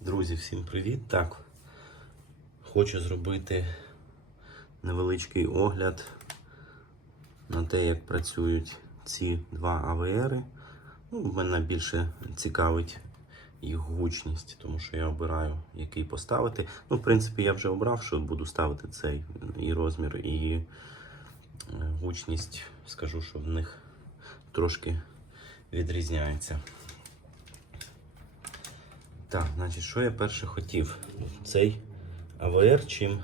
Друзі, всім привіт! Так, хочу зробити невеличкий огляд на те, як працюють ці два АВРи. Ну, мене більше цікавить їх гучність, тому що я обираю, який поставити. Ну, в принципі, я вже обрав, що буду ставити цей і розмір, і е, гучність. Скажу, що в них трошки відрізняється. Так, значить, що я перше хотів? Цей АВР, чим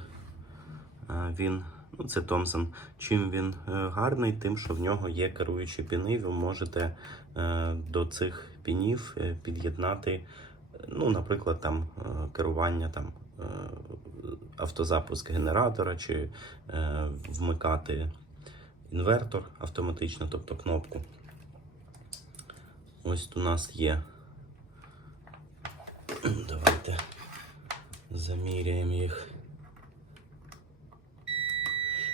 е, він, ну це Томсон, чим він е, гарний, тим, що в нього є керуючі піни, ви можете е, до цих пінів під'єднати, ну, наприклад, там керування там, автозапуск генератора чи вмикати інвертор автоматично, тобто кнопку. Ось у нас є Давайте заміряємо їх.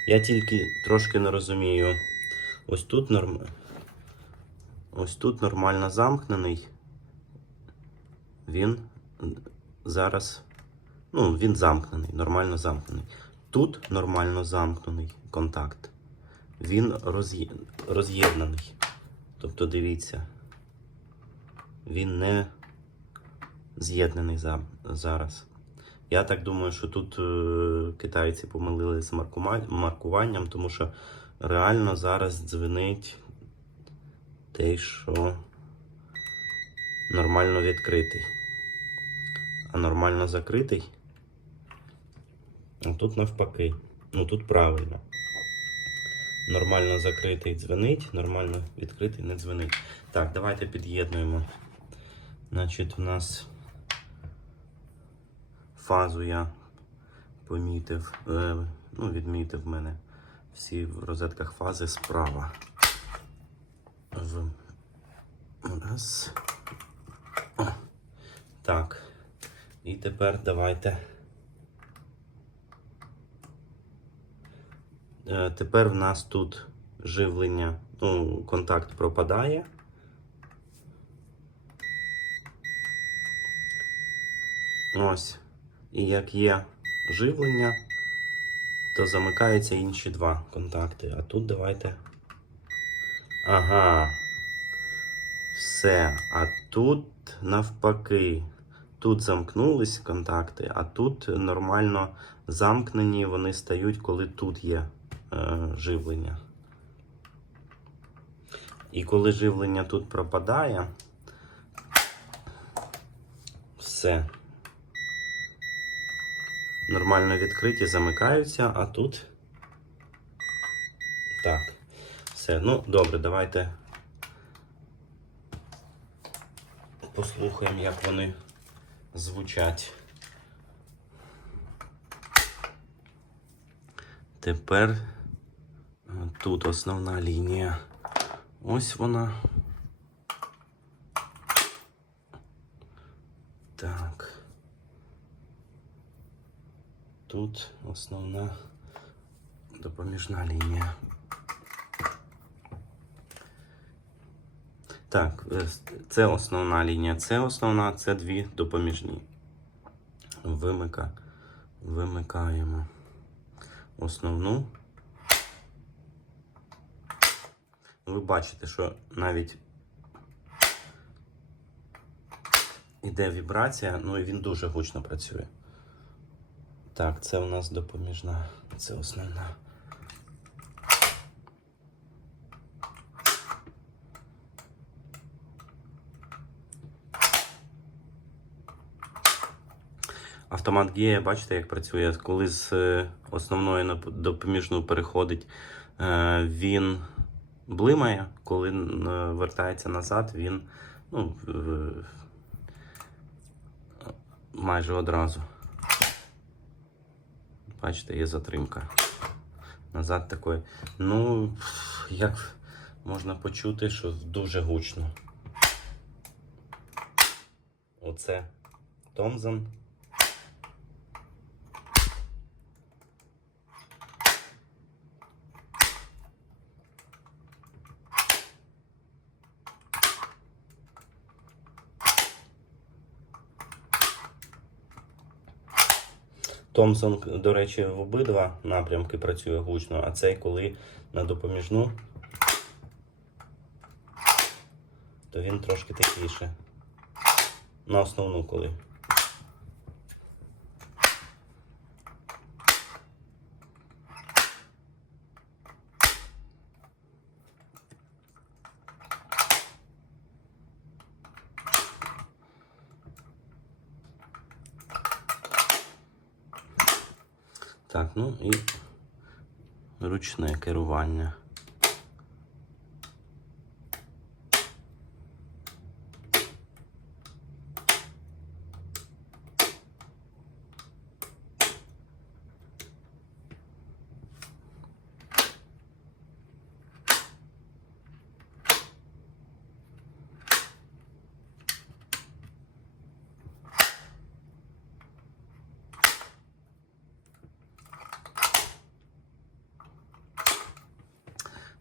Я тільки трошки не розумію. Ось тут норм... Ось тут нормально замкнений. Він зараз. Ну, він замкнений, нормально замкнений. Тут нормально замкнений контакт. Він роз'єднаний. Тобто, дивіться, він не з'єднаний за, зараз. Я так думаю, що тут е, китайці помилилися з маркуванням, тому що реально зараз дзвенить те, що нормально відкритий. А нормально закритий. А тут навпаки. Ну тут правильно. Нормально закритий дзвенить, нормально відкритий не дзвенить. Так, давайте під'єднуємо. Значить, у нас фазу я помітив, ну, відмітив мене всі в розетках фази справа. В... Раз. О. Так. І тепер давайте. Е, Тепер в нас тут живлення, ну, контакт пропадає. Ось. І як є живлення, то замикаються інші два контакти. А тут давайте. Ага. Все. А тут навпаки. Тут замкнулись контакти, а тут нормально замкнені вони стають, коли тут є е, живлення. І коли живлення тут пропадає, все нормально відкриті, замикаються, а тут. Так. Все. Ну, добре, давайте послухаємо, як вони звучать. Тепер е, тут основна лінія. Ось вона. Так. Тут основна допоміжна лінія. Так, е, це основна лінія, це основна, це дві допоміжні. Вимика. Вимикаємо основну. Ви бачите, що навіть іде вібрація, ну і він дуже гучно працює. Так, це у нас допоміжна, це основна. Автомат Гія, бачите, як працює. Коли з е, основної на допоміжну переходить, е, він блимає, коли е, вертається назад, він ну, майже одразу. Бачите, є затримка. Назад такої. Ну, як можна почути, що дуже гучно. Оце Томзон. Томпсон, до речі, в обидва напрямки працює гучно, а цей, коли на допоміжну, то він трошки тихіше. На основну коли. Так, ну і ручне керування.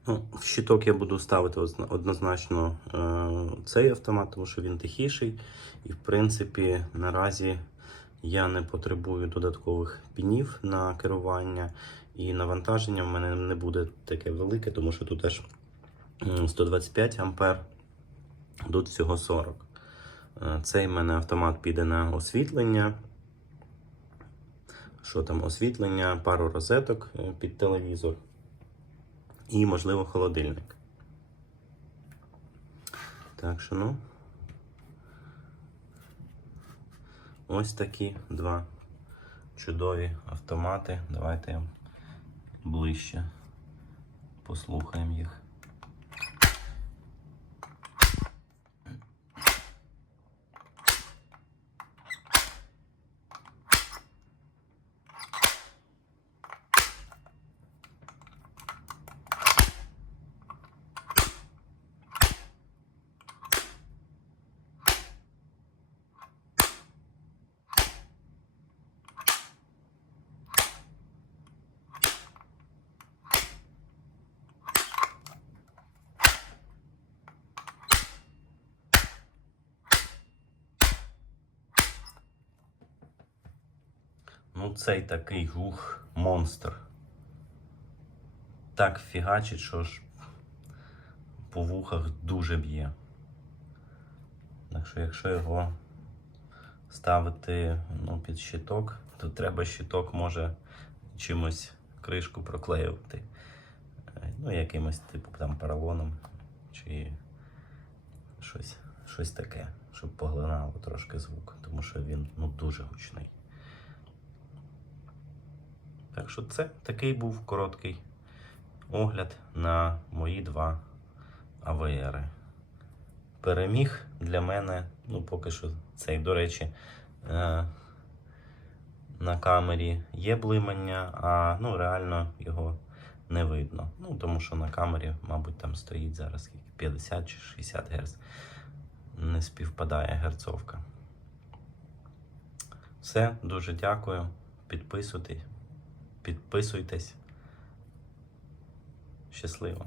Ну, щиток я буду ставити однозначно е, цей автомат, тому що він тихіший. І, в принципі, наразі я не потребую додаткових пінів на керування. І навантаження в мене не буде таке велике, тому що тут аж 125 ампер, тут всього 40. Е, Цей в мене автомат піде на освітлення. Що там, освітлення, пару розеток е, під телевізор і, можливо, холодильник. Так що, ну. Ось такі два чудові автомати. Давайте ближче послухаємо їх. Ну, цей такий гух монстр. Так фігачить, що ж по вухах дуже б'є. Так що, якщо його ставити ну, під щиток, то треба щиток може чимось кришку проклеювати. Е, Ну, якимось типу там поролоном чи щось, щось таке, щоб поглинало трошки звук, тому що він ну, дуже гучний. Так що це такий був короткий огляд на мої два АВРи. Переміг для мене, ну поки що цей, до речі, е, на камері є блимання, а ну, реально його не видно. Ну, тому що на камері, мабуть, там стоїть зараз 50 чи 60 Гц. Не співпадає герцовка. Все, дуже дякую. Підписуйтесь. Підписуйтесь. Щасливо!